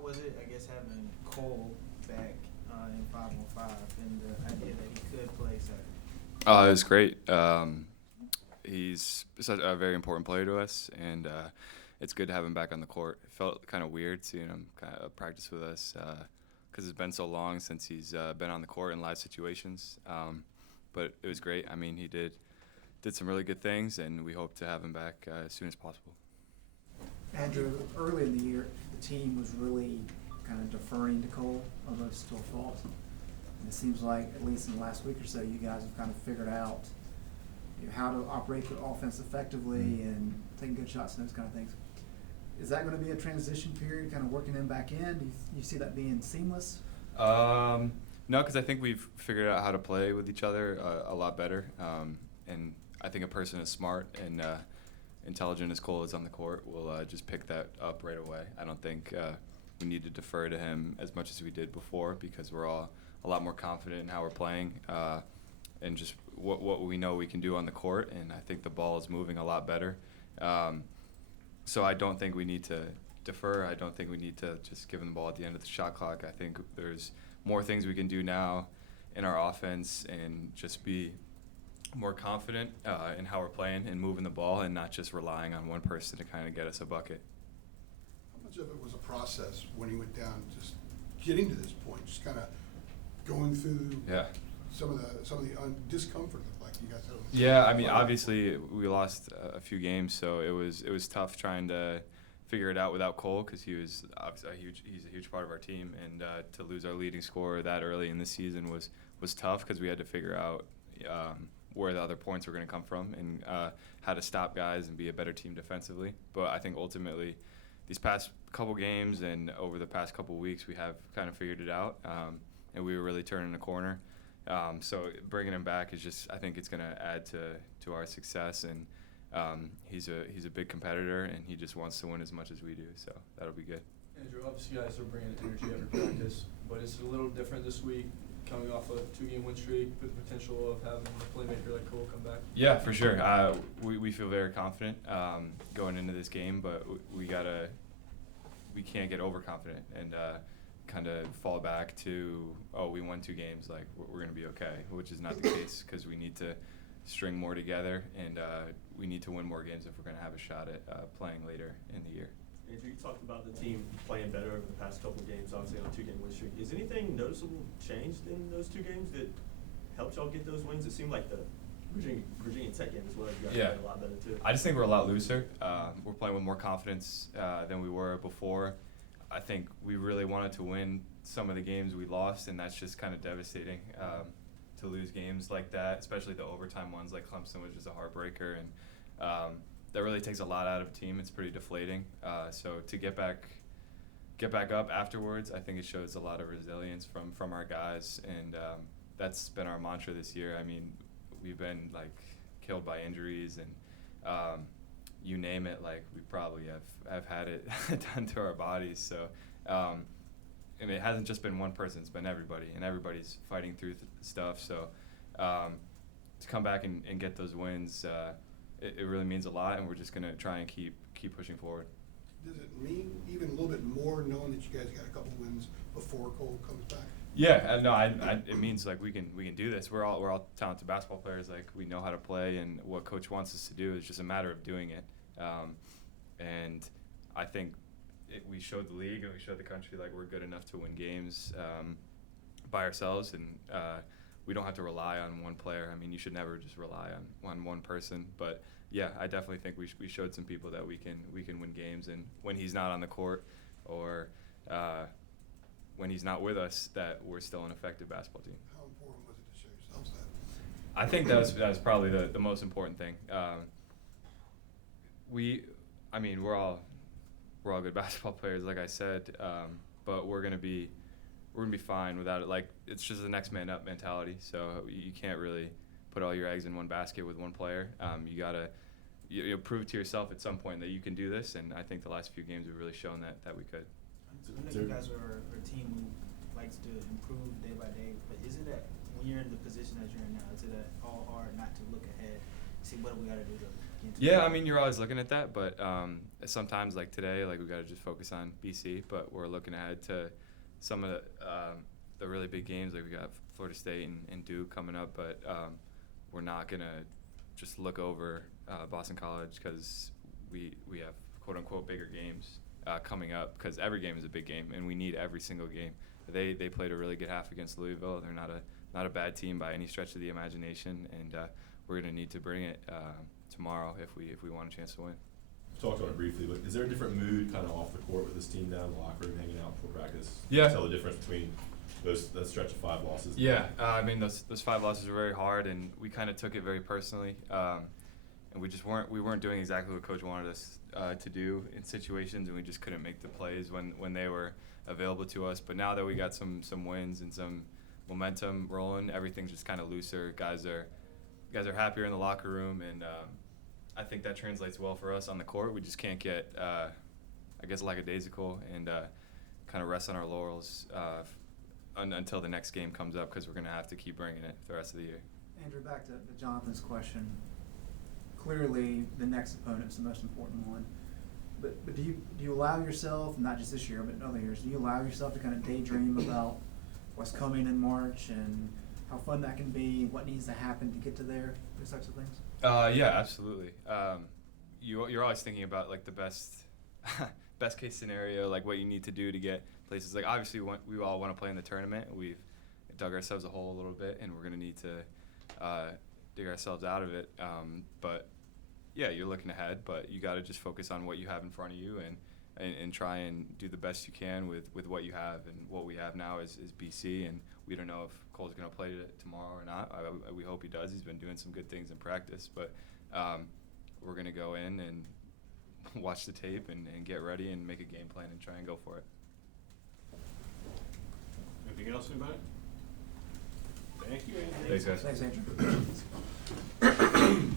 How was it, I guess, having Cole back in 5-on-5 and the idea that he could play Saturday? It was great. He's such a very important player to us, and it's good to have him back on the court. It felt kind of weird seeing him kind of practice with us because it's been so long since he's been on the court in live situations. But it was great. I mean, he did some really good things, and we hope to have him back as soon as possible. Andrew, early in the year, the team was really kind of deferring to Cole, almost to a fault. And it seems like, at least in the last week or so, you guys have kind of figured out how to operate the offense effectively and taking good shots and those kind of things. Is that going to be a transition period, kind of working them back in? Do you see that being seamless? No, because I think we've figured out how to play with each other a lot better. And I think a person as smart and intelligent as Cole is on the court will just pick that up right away. I don't think we need to defer to him as much as we did before because we're all a lot more confident in how we're playing and just what we know we can do on the court. And I think the ball is moving a lot better. So I don't think we need to defer. I don't think we need to just give him the ball at the end of the shot clock. I think there's more things we can do now in our offense and just be more confident in how we're playing and moving the ball and not just relying on one person to kind of get us a bucket. How much of it was a process when he went down, just getting to this point, just kind of going through some of the discomfort like you guys had? Yeah, I mean, obviously we lost a few games, so it was tough trying to figure it out without Cole because he's a huge part of our team, and to lose our leading scorer that early in the season was tough because we had to figure out where the other points were going to come from and how to stop guys and be a better team defensively. But I think ultimately these past couple games and over the past couple weeks we have kind of figured it out, and we were really turning a corner. So bringing him back is just, I think it's going to add to our success, and he's a big competitor and he just wants to win as much as we do, so that'll be good. Andrew, obviously you guys are bringing energy every practice, but it's a little different this week, coming off a 2-game win streak with the potential of having a playmaker like Cole come back? Yeah, for sure. We feel very confident going into this game, but we can't get overconfident and kind of fall back to, we won 2 games, like we're going to be okay, which is not the case because we need to string more together and we need to win more games if we're going to have a shot at playing later in the year. Andrew, you talked about the team playing better over the past couple of games, obviously on a 2-game win streak. Is anything noticeable changed in those 2 games that helped y'all get those wins? It seemed like the Virginia Tech game as well. You guys played a lot better too. I just think we're a lot looser. We're playing with more confidence than we were before. I think we really wanted to win some of the games we lost, and that's just kind of devastating to lose games like that, especially the overtime ones like Clemson, which is a heartbreaker, and that really takes a lot out of a team. It's pretty deflating. So to get back up afterwards, I think it shows a lot of resilience from our guys, and that's been our mantra this year. I mean, we've been like killed by injuries and you name it, like we probably have had it done to our bodies. So I mean, it hasn't just been one person; it's been everybody, and everybody's fighting through stuff. So to come back and get those wins, it really means a lot, and we're just gonna try and keep pushing forward. Does it mean even a little bit more knowing that you guys got a couple wins before Cole comes back? Yeah, no, it means like we can do this. We're all talented basketball players. Like we know how to play, and what coach wants us to do is just a matter of doing it. And I think we showed the league and we showed the country like we're good enough to win games by ourselves, and we don't have to rely on one player. I mean, you should never just rely on one person. But yeah, I definitely think we showed some people that we can win games, and when he's not on the court or when he's not with us, that we're still an effective basketball team. How important was it to show yourselves that? I think that was probably the most important thing. We're all good basketball players, like I said, but we're gonna be fine without it. Like it's just the next man up mentality. So you can't really put all your eggs in one basket with one player. You gotta prove to yourself at some point that you can do this, and I think the last few games have really shown that we could. I know you guys are a team who likes to improve day by day, but is it that when you're in the position that you're in now, is it all hard not to look ahead, see what we got to do to into? Yeah, I mean, you're always looking at that, but sometimes, like today, like we got to just focus on BC. But we're looking ahead to some of the really big games. Like we got Florida State and Duke coming up, but we're not gonna just look over Boston College because we have quote unquote bigger games coming up. Because every game is a big game, and we need every single game. They played a really good half against Louisville. They're not a bad team by any stretch of the imagination, and we're gonna need to bring it tomorrow if we want a chance to win. Talked about it briefly, but is there a different mood kind of off the court with this team down in the locker room, hanging out before practice? Yeah. Tell the difference between that stretch of 5 losses. Yeah, I mean those 5 losses were very hard, and we kind of took it very personally, and we weren't doing exactly what Coach wanted us to do in situations, and we just couldn't make the plays when they were available to us. But now that we got some wins and some momentum rolling, everything's just kind of looser. Guys are happier in the locker room, and I think that translates well for us on the court. We just can't get, I guess, lackadaisical and kind of rest on our laurels until the next game comes up, because we're going to have to keep bringing it the rest of the year. Andrew, back to Jonathan's question. Clearly, the next opponent's the most important one. But do you allow yourself, not just this year, but in other years, do you allow yourself to kind of daydream about what's coming in March and how fun that can be, what needs to happen to get to there, those types of things? Yeah, absolutely. You're always thinking about like the best case scenario, like what you need to do to get places. Like obviously we all want to play in the tournament. We've dug ourselves a hole a little bit, and we're going to need to dig ourselves out of it. But yeah, you're looking ahead, but you got to just focus on what you have in front of you and try and do the best you can with what you have. And what we have now is BC, and we don't know if Cole's going to play tomorrow or not. We hope he does. He's been doing some good things in practice, but we're going to go in and watch the tape and get ready and make a game plan and try and go for it. Anything else, anybody? Thank you, Anthony. Thanks, guys. Thanks, Andrew.